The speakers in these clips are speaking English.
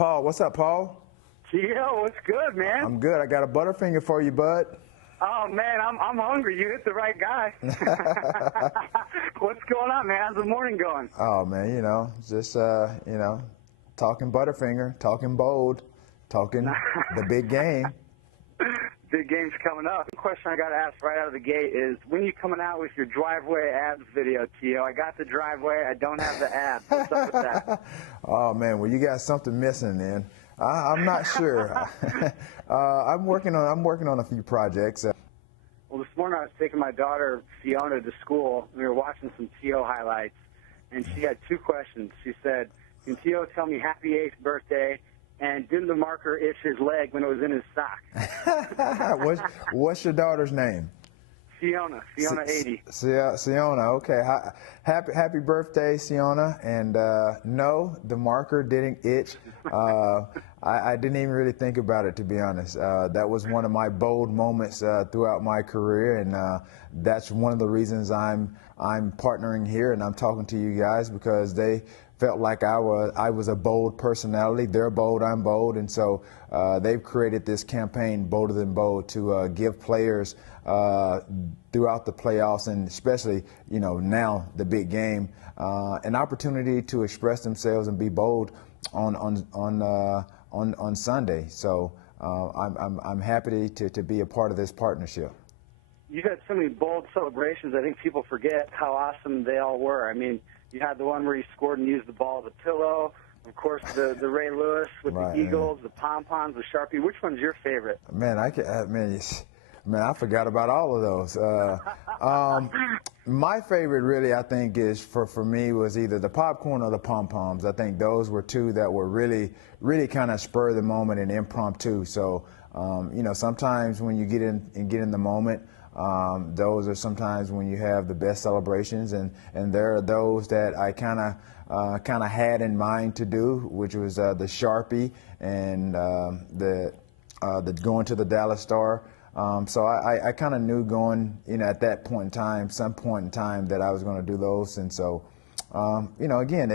Paul, what's up, Paul? Yo, what's good, man? I'm good. I got a Butterfinger for you, bud. Oh, man, I'm hungry. You hit the right guy. What's going on, man? How's the morning going? Oh, man, just, talking Butterfinger, talking bold, talking the big game. Big game's coming up. The question I got to ask right out of the gate is, when are you coming out with your driveway abs video, Tio? I got the driveway. I don't have the abs. What's up with that? Oh, man, well, you got something missing then. I'm not sure. I'm working on a few projects. Well, this morning I was taking my daughter, Fiona, to school, and we were watching some Tio highlights, and she had two questions. She said, can Tio tell me happy 8th birthday, and didn't the marker itch his leg when it was in his sock? What's your daughter's name? Fiona 80. Siona, okay. Happy birthday, Siona. And no, the marker didn't itch. I didn't even really think about it, to be honest. That was one of my bold moments throughout my career, and that's one of the reasons I'm partnering here and I'm talking to you guys, because they felt like I was a bold personality. They're bold, I'm bold, and so they've created this campaign, Bolder Than Bold, to give players throughout the playoffs, and especially now the big game, an opportunity to express themselves and be bold on Sunday. So I'm happy to be a part of this partnership. You had so many bold celebrations. I think people forget how awesome they all were. I mean, you had the one where you scored and used the ball as a pillow. Of course, the Ray Lewis with the Eagles, the pom-poms, the Sharpie. Which one's your favorite? Man, I forgot about all of those. My favorite, really, I think, is for me was either the popcorn or the pom-poms. I think those were two that were really kind of spur the moment and impromptu. So, sometimes when you get in the moment, those are sometimes when you have the best celebrations, and there are those that I kind of had in mind to do, which was the Sharpie and the going to the Dallas Star. So I kind of knew going, at that point in time, some point in time, that I was going to do those. And so, again,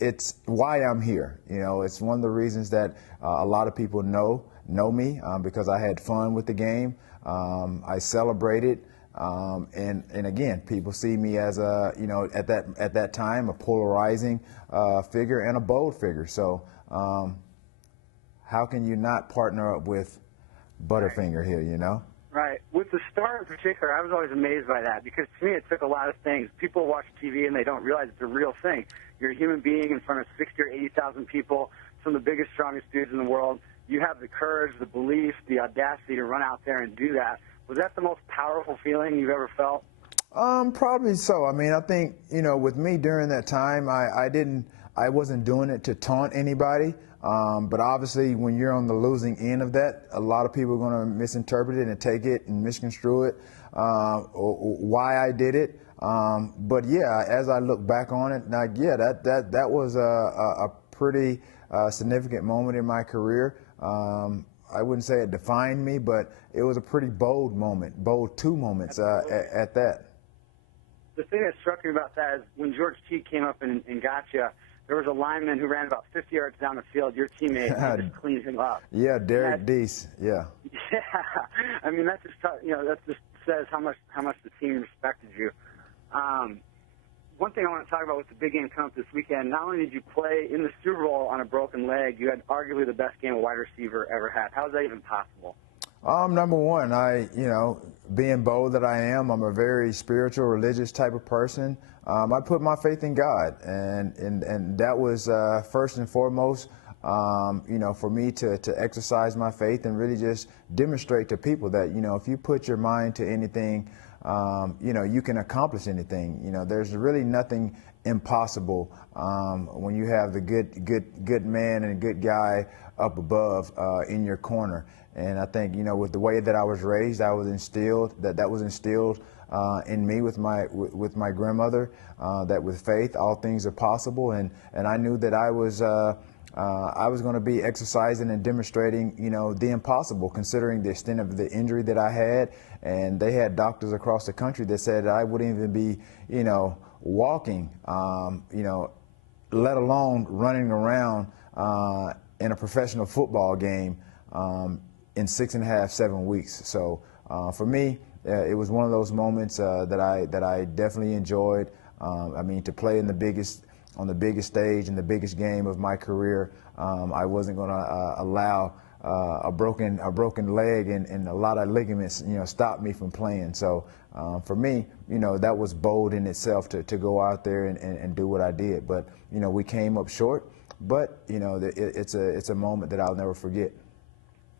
it's why I'm here. It's one of the reasons that a lot of people know me, because I had fun with the game. I celebrated, and again, people see me as at that time, a polarizing figure and a bold figure. So, how can you not partner up with Butterfinger here, Right. With the Star in particular, I was always amazed by that, because to me it took a lot of things. People watch TV and they don't realize it's a real thing. You're a human being in front of 60 or 80,000 people, some of the biggest, strongest dudes in the world. You have the courage, the belief, the audacity to run out there and do that. Was that the most powerful feeling you've ever felt? Probably so. I mean, I think, with me during that time, I wasn't doing it to taunt anybody. But obviously, when you're on the losing end of that, a lot of people are going to misinterpret it and take it and misconstrue it, or why I did it. But yeah, as I look back on it, that was a pretty significant moment in my career. I wouldn't say it defined me, but it was a pretty bold moment, bold two moments at that. The thing that struck me about that is when George T came up and got you, there was a lineman who ran about 50 yards down the field, your teammate, and just cleaned him up. Yeah, Derek Deese, yeah. Yeah, I mean, that just says how much the team respected you. One thing I want to talk about with the big game coming up this weekend, not only did you play in the Super Bowl on a broken leg, you had arguably the best game a wide receiver ever had. How is that even possible? Number one, being bold that I am, I'm a very spiritual, religious type of person. I put my faith in God, and that was first and foremost, for me to exercise my faith and really just demonstrate to people that, if you put your mind to anything, you can accomplish anything. There's really nothing impossible when you have the good man and good guy up above in your corner. And I think, with the way that I was raised, that was instilled in me with my grandmother, that with faith all things are possible, and I knew that I was going to be exercising and demonstrating, the impossible, considering the extent of the injury that I had. And they had doctors across the country that said I wouldn't even be, walking, let alone running around in a professional football game in 6.5, 7 weeks. So for me, it was one of those moments that I definitely enjoyed. I mean, to play on the biggest stage in the biggest game of my career, I wasn't going to allow a broken leg and a lot of ligaments, stop me from playing. So for me, that was bold in itself to go out there and do what I did. But we came up short. But it's a moment that I'll never forget.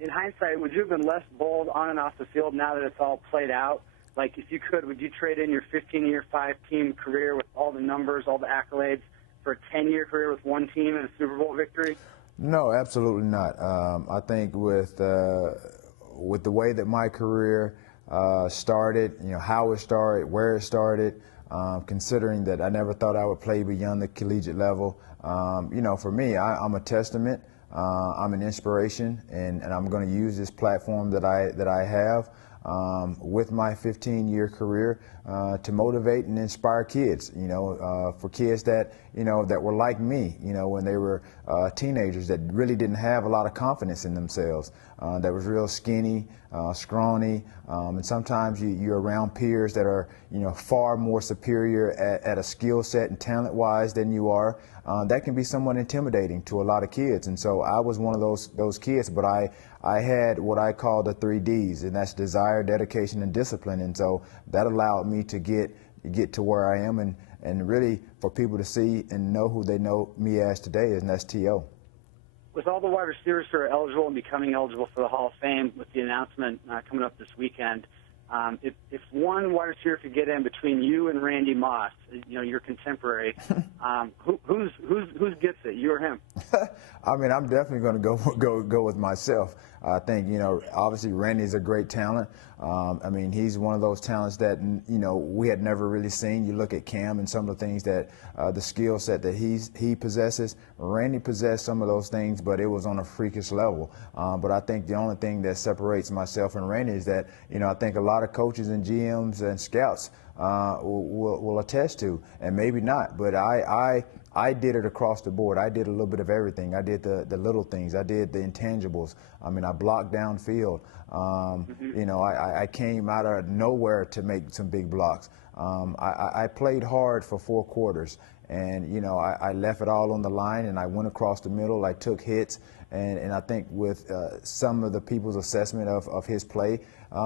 In hindsight, would you have been less bold on and off the field now that it's all played out? Like, if you could, would you trade in your 15-year, 5-team career with all the numbers, all the accolades, for a 10-year career with one team and a Super Bowl victory? No, absolutely not. I think with the way that my career started, how it started, where it started, considering that I never thought I would play beyond the collegiate level, for me, I'm a testament. I'm an inspiration, and I'm going to use this platform that I have with my 15-year career to motivate and inspire kids. For kids that that were like me, when they were teenagers, that really didn't have a lot of confidence in themselves. That was real skinny, scrawny, and sometimes you're around peers that are far more superior at a skill set and talent-wise than you are. That can be somewhat intimidating to a lot of kids, and so I was one of those kids. But I had what I call the 3 Ds, and that's desire, dedication, and discipline. And so that allowed me to get to where I am, and really for people to see and know who they know me as today, and that's T.O. With all the wide receivers who are eligible and becoming eligible for the Hall of Fame, with the announcement coming up this weekend, if one wide receiver could get in between you and Randy Moss, your contemporary, who gets it, you or him? I mean, I'm definitely going to go with myself. I think obviously Randy's a great talent. I mean, he's one of those talents that we had never really seen. You look at Cam and some of the things that the skill set that he possesses. Randy possessed some of those things, but it was on a freakish level. But I think the only thing that separates myself and Randy is that I think a lot of coaches and GMs and scouts will attest to, and maybe not. But I did it across the board. I did a little bit of everything. I did the little things. I did the intangibles. I mean, I blocked downfield. I came out of nowhere to make some big blocks. I played hard for 4 quarters, and I left it all on the line, and I went across the middle. I took hits, and I think with some of the people's assessment of his play,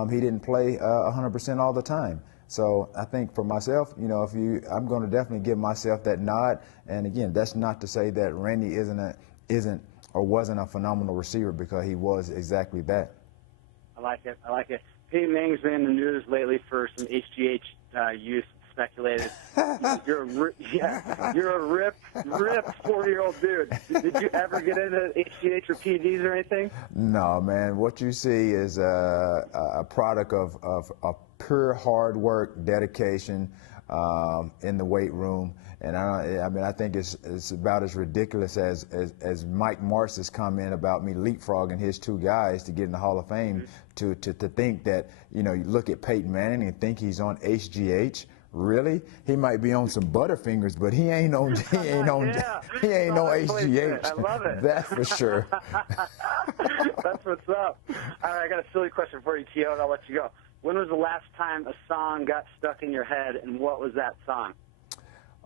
he didn't play 100% all the time. So I think for myself, I'm going to definitely give myself that nod. And again, that's not to say that Randy isn't or wasn't a phenomenal receiver, because he was exactly that. I like it. Peyton Manning's been in the news lately for some HGH use, speculated. You're a ripped 40-year-old dude. Did you ever get into HGH or PEDs or anything? No, man. What you see is a product of pure hard work, dedication in the weight room. And I think it's about as ridiculous as Mike Martz's comment about me leapfrogging his 2 guys to get in the Hall of Fame. To think that you look at Peyton Manning and think he's on HGH. Really? He might be on some Butterfingers, but he ain't on HGH. I love it. That's for sure. That's what's up. All right, I got a silly question for you, T.O., and I'll let you go. When was the last time a song got stuck in your head, and what was that song?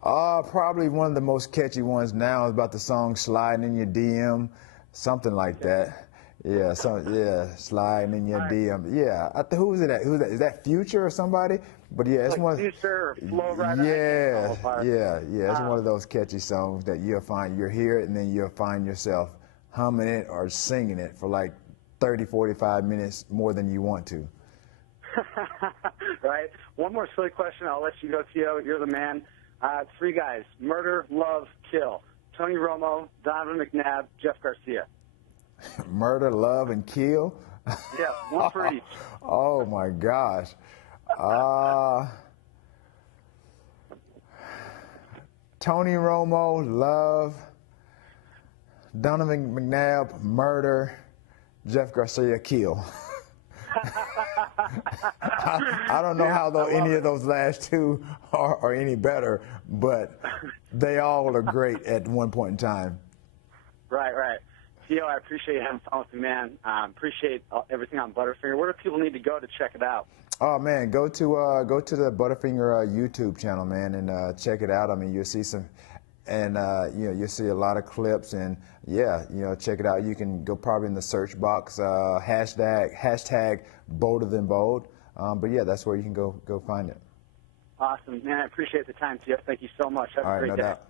Probably one of the most catchy ones now is about the song "Sliding in Your DM," something like that. Yeah, sliding in your DM. Yeah, who was it? Who's that? Is that Future or somebody? But yeah, it's like one. Future or Flow Rider. Yeah. It's one of those catchy songs that you'll hear it, and then you'll find yourself humming it or singing it for like 30, 45 minutes more than you want to. Right. One more silly question. I'll let you go, T.O. You're the man. 3 guys: murder, love, kill. Tony Romo, Donovan McNabb, Jeff Garcia. Murder, love, and kill? Yeah, one for each. Oh, my gosh. Tony Romo, love. Donovan McNabb, murder. Jeff Garcia, kill. I don't know how any of those last 2 are any better, but they all are great at one point in time. Right. Theo, I appreciate you having fun with me, man. Appreciate everything on Butterfinger. Where do people need to go to check it out? Oh man, go to the Butterfinger YouTube channel, man, and check it out. I mean, you'll see some, and you'll see a lot of clips, and yeah, check it out. You can go probably in the search box, hashtag bolder than bold. But yeah, that's where you can go find it. Awesome, man. I appreciate the time, Theo. Thank you so much. Have All a right, great no day. doubt.